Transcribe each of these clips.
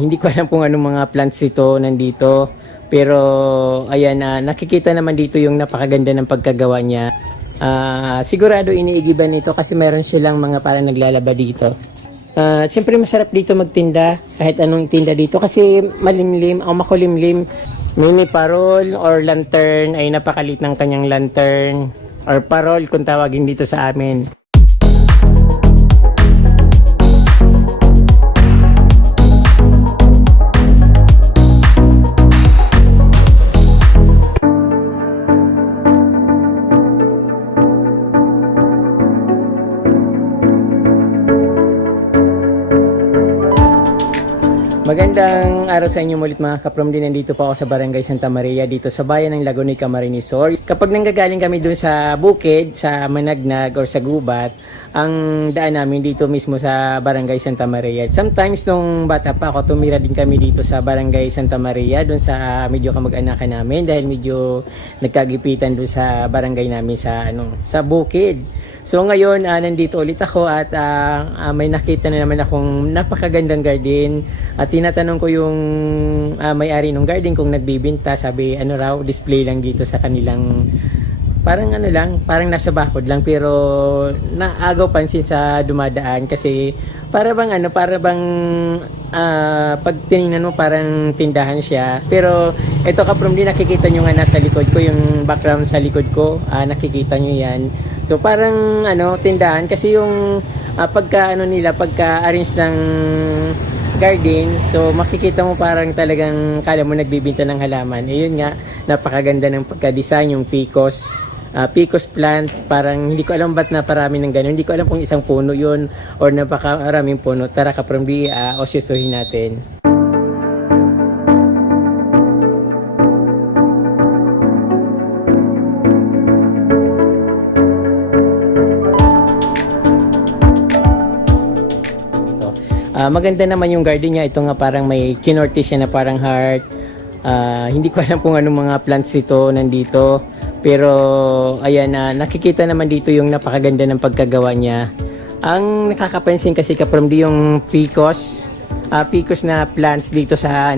Hindi ko alam kung anong mga plants ito nandito. Pero ayan, nakikita naman dito yung napakaganda ng pagkagawa niya. Sigurado iniigiban nito kasi meron silang mga parang naglalaba dito. Siyempre masarap dito magtinda kahit anong tinda dito kasi malimlim o makulimlim. Mini parol or lantern ay napakalit ng kanyang lantern or parol kung tawagin dito sa amin. Magandang araw sa inyo ulit mga kaprom din. Nandito po ako sa Barangay Santa Maria dito sa bayan ng Laguna, Camarines Sur. Kapag nanggagaling kami dun sa bukid, sa Managnag or sa Gubat, ang daan namin dito mismo sa Barangay Santa Maria. Sometimes nung bata pa ako, tumira din kami dito sa Barangay Santa Maria dun sa medyo kamag-anakan namin dahil medyo nagkagipitan dun sa barangay namin sa bukid. So ngayon, nandito ulit ako at may nakita na naman akong napakagandang garden at tinatanong ko yung may-ari ng garden kung nagbibinta. Sabi raw, display lang dito sa kanilang parang parang nasa bakod lang pero naagaw pansin sa dumadaan kasi para bang pag tinignan mo parang tindahan siya. Pero ito kaprom din, nakikita nyo nga nasa likod ko, yung background sa likod ko, nakikita nyo yan. So parang tindahan kasi yung pagka-arrange ng garden, so makikita mo parang talagang kala mo nagbibinta ng halaman. Yun nga, napakaganda ng pagka-design yung Picos plant. Parang hindi ko alam ba't naparami ng ganun. Hindi ko alam kung isang puno yun or napakaraming puno. Tara kaprom di, osyusuhin natin. Maganda naman yung garden niya. Ito nga parang may kinorte siya na parang heart. Hindi ko alam kung anong mga plants ito nandito. Pero ayan, nakikita naman dito yung napakaganda ng pagkagawa niya. Ang nakakapansin kasi kaprom di yung Picos na plants dito sa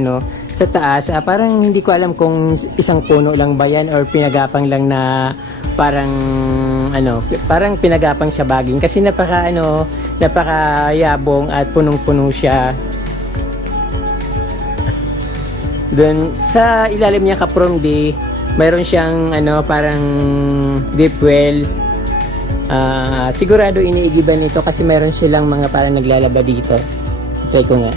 taas. Parang hindi ko alam kung isang puno lang ba yan or pinagapang lang na parang pinagapang siya baging kasi napakayabong at punong-puno siya. Doon sa ilalim niya kaprom di, mayroon siyang parang deep well. Sigurado iniigiban nito kasi mayroon silang mga parang naglalaba dito. Try ko nga.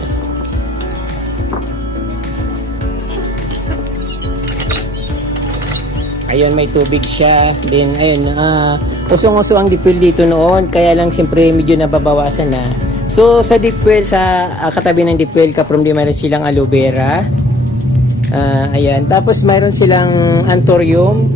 Ayun, may tubig siya. Then ayun, usong-uso ang deep well dito noon, kaya lang siyempre medyo nababawasan na. So sa deep well, sa katabi ng deep well kaprom di, mayroon silang aloe vera. Ayan, tapos mayroon silang anthurium.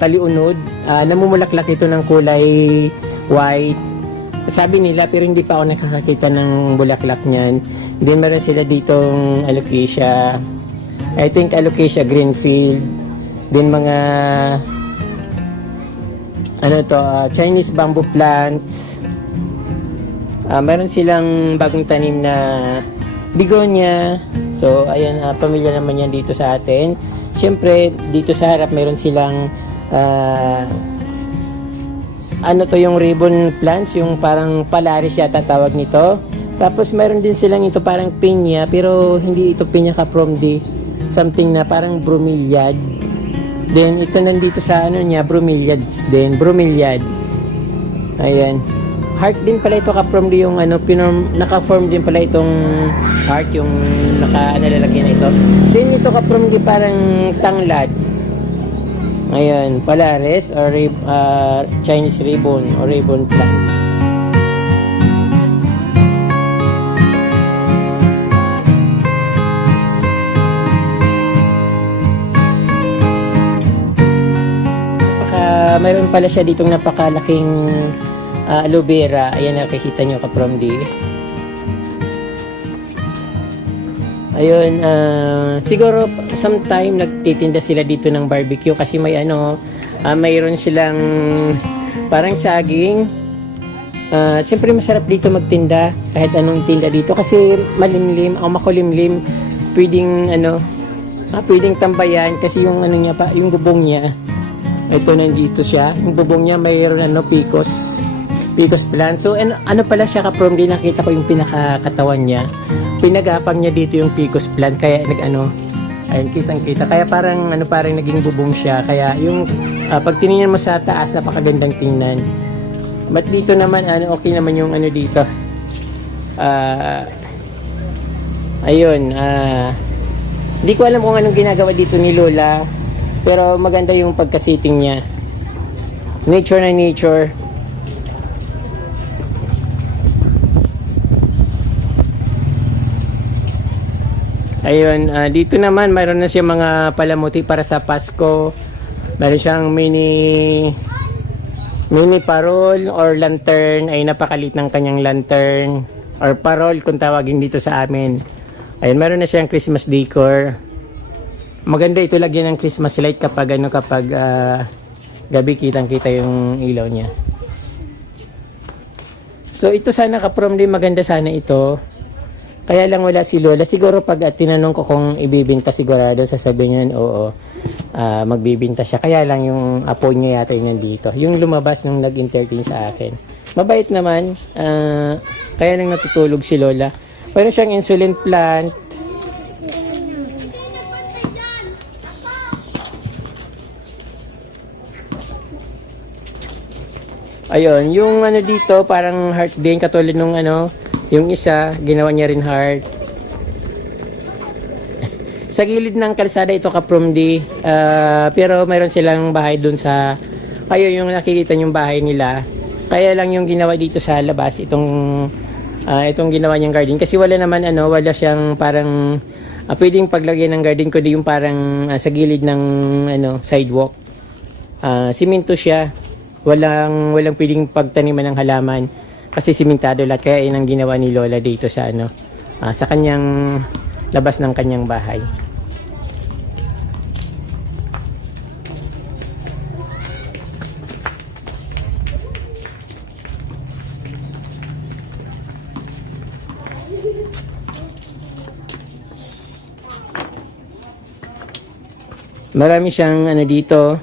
taliunod. Namumulaklak ito ng kulay white. Sabi nila, pero hindi pa ako nakakakita ng bulaklak niyan. Then meron sila ditong alocasia. I think alocasia greenfield. Then mga Chinese bamboo plants. Meron silang bagong tanim na begonia. So ayan, pamilya naman yan dito sa atin. Siyempre dito sa harap meron silang yung ribbon plants, yung parang palaris yata tawag nito. Tapos meron din silang ito parang pinya, pero hindi ito pinya kapromdi, something na parang bromeliad. Then ito nandito sa bromeliads din, bromeliad. Ayan, heart din pala ito kapromdi, yung naka-form din pala itong heart, yung naka-lalagyan na ito. Then ito kapromdi parang tanglad. Ayan, palaris or Chinese ribbon or ribbon plant. Mayroon pala siya ditong napakalaking aloe vera. Ayan, nakikita nyo ka-from-di. Ayun, siguro sometime nagtitinda sila dito ng barbecue kasi may mayroon silang parang saging. Siyempre masarap dito magtinda kahit anong tinda dito kasi malimlim o makulimlim. Pwedeng tambayan kasi yung yung bubong niya. Ito nandito siya. Yung bubong niya mayroon picos plant. So pala siya ka-from-di, nakita ko yung pinakakatawan niya. Pinagapang niya dito yung picos plant kaya ayun, kitang-kita. Kaya parang naging bubong siya. Kaya yung pag tiningnan mo sa taas, napakagandang tingnan. But dito naman okay naman yung dito. Ayun, hindi ko alam kung anong ginagawa dito ni Lola, pero maganda yung pagkasiting niya. Nature na nature. Ayun, dito naman mayroon na siya mga palamuti para sa Pasko. Meron siyang mini parol or lantern. Ay, napakalit ng kanyang lantern or parol kung tawagin dito sa amin. Ayun, meron na siyang Christmas decor. Maganda ito lagyan ng Christmas light kapag gabi, kitang-kita yung ilaw niya. So ito sana ka-from din, maganda sana ito. Kaya lang wala si Lola. Siguro pag tinanong ko kung ibibinta, sigurado sasabihin niyan, oo, magbibinta siya. Kaya lang yung apo niya yata yung nandito. Yung lumabas nung nag-entertain sa akin. Mabait naman. Kaya lang natutulog si Lola. Pero siyang insulin plant. Ayun, yung dito parang heart din, katulad nung yung isa, ginawa niya rin heart. Sa gilid ng kalsada ito ka-from-di, pero mayroon silang bahay dun sa, yung nakikita yung bahay nila. Kaya lang yung ginawa dito sa labas, itong ginawa niyang garden. Kasi wala naman wala siyang parang, pwedeng paglagyan ng garden, kundi yung parang sa gilid ng sidewalk. Simento siya. Walang pwedeng pagtaniman ng halaman kasi simentado lahat. Kaya yun ang ginawa ni Lola dito sa sa kanyang labas ng kanyang bahay. Marami siyang dito,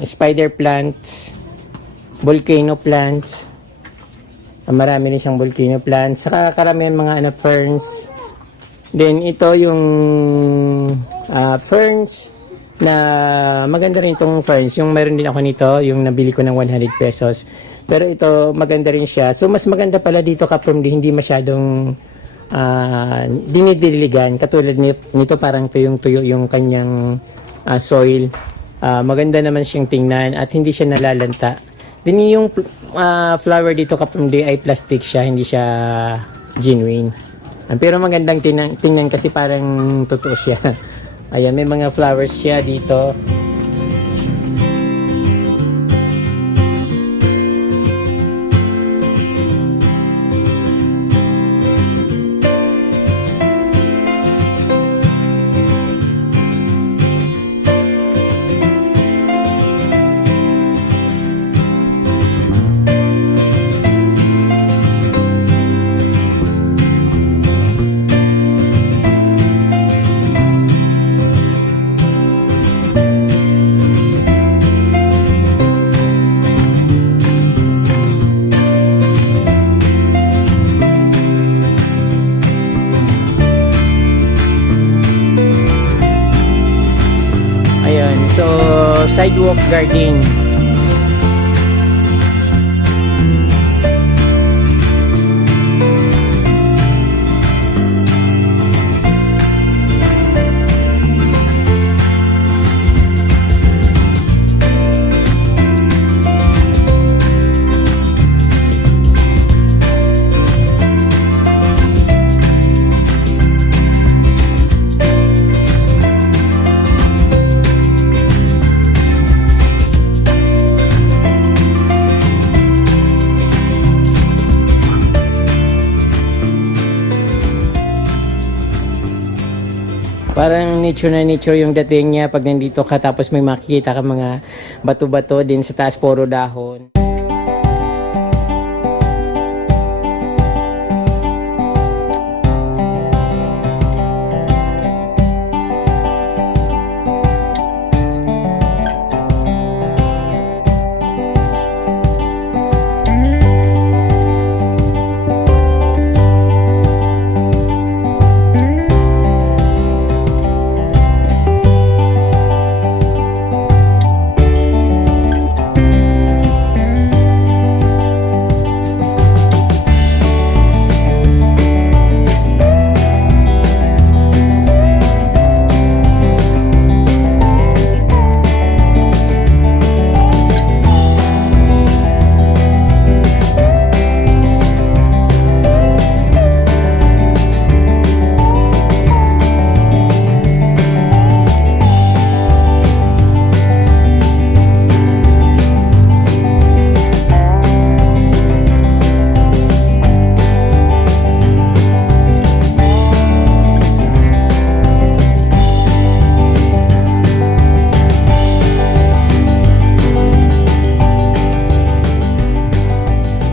spider plants, volcano plants. Marami rin siyang volcano plants. Saka karamihan mga ferns. Then ito yung ferns na maganda rin itong ferns. Yung mayroon din ako nito, yung nabili ko ng 100 pesos. Pero ito maganda rin siya. So mas maganda pala dito ka-from hindi masyadong dinidiligan. Katulad nito parang tuyong-tuyo yung kanyang soil. Maganda naman siyang tingnan at hindi siya nalalanta. Din yung flower dito ka-from ay plastic siya, hindi siya genuine. Pero magandang tingnan kasi parang totoo siya. Ayan, may mga flowers siya dito. sidewalk garden. Parang nature na nature yung dating niya pag nandito ka, tapos may makikita ka mga bato-bato din sa taas, puro dahon.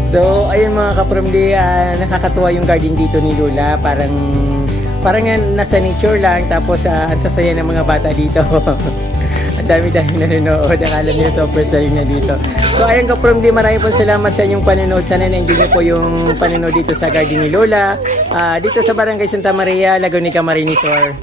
So, ayun mga kapromdi, nakakatuwa yung garden dito ni Lola. Parang nasa nature lang, tapos ang sasaya ng mga bata dito. Ang dami-dami nanonood, akala nila super style na dito. So, ayun kapromdi, maraming po salamat sa inyong panonood. Sana na-enjoy niyo po yung panonood dito sa garden ni Lola. Dito sa Barangay Santa Maria, Laguna, Camarines Sur.